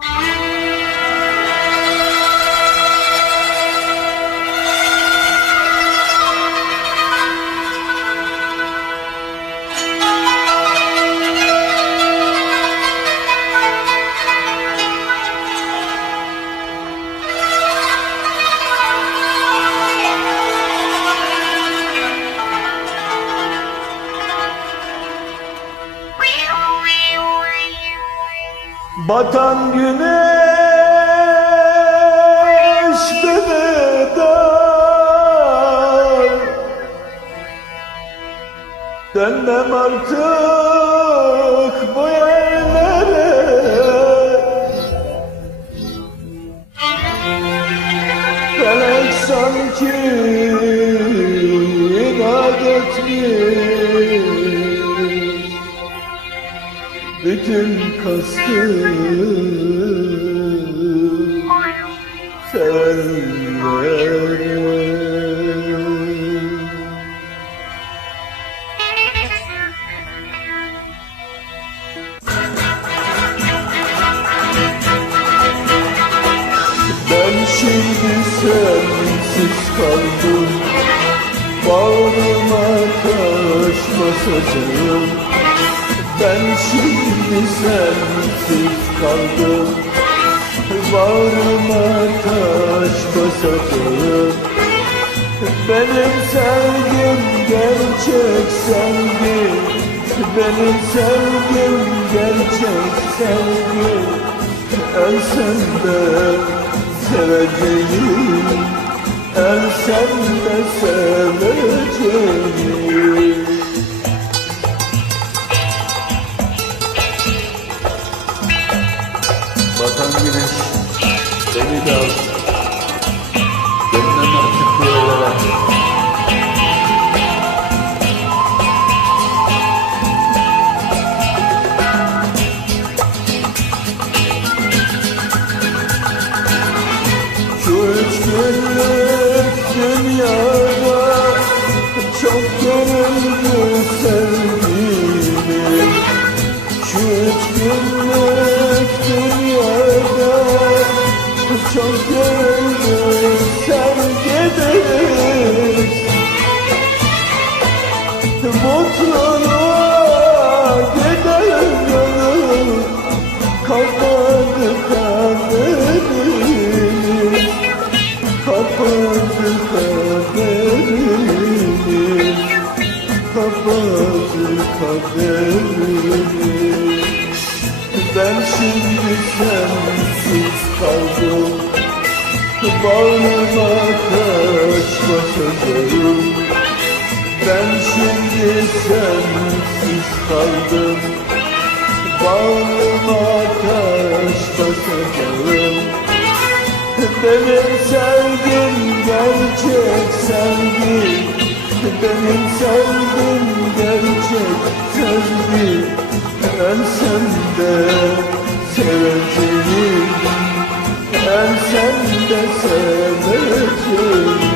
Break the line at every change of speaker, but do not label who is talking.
Bye. Batan güneş bededer Dönmem artık bu yerlere. Felek sanki bütün kastı sevenlere Ben şimdi sensiz kaldım. Bağrıma taş basacağım Ben şimdi sensiz kaldım. Bağrıma taş basacağım Benim sevgim gerçek sevgi. Benim sevgim gerçek sevgi. Ölsem de seveceğim. Ölsem de seveceğim beni de Kapadı kaderimi Kapadı kaderimi Kapadı kaderimi Ben şimdi sensiz kaldım. Bağrıma taş basacağım. Ben şimdi sensiz kaldım. Bağrıma taş basacağım Benim sevgim gerçek sevgi. Benim sevgim gerçek sevgi. Ölsem de seveceğim Ölsem de seveceğim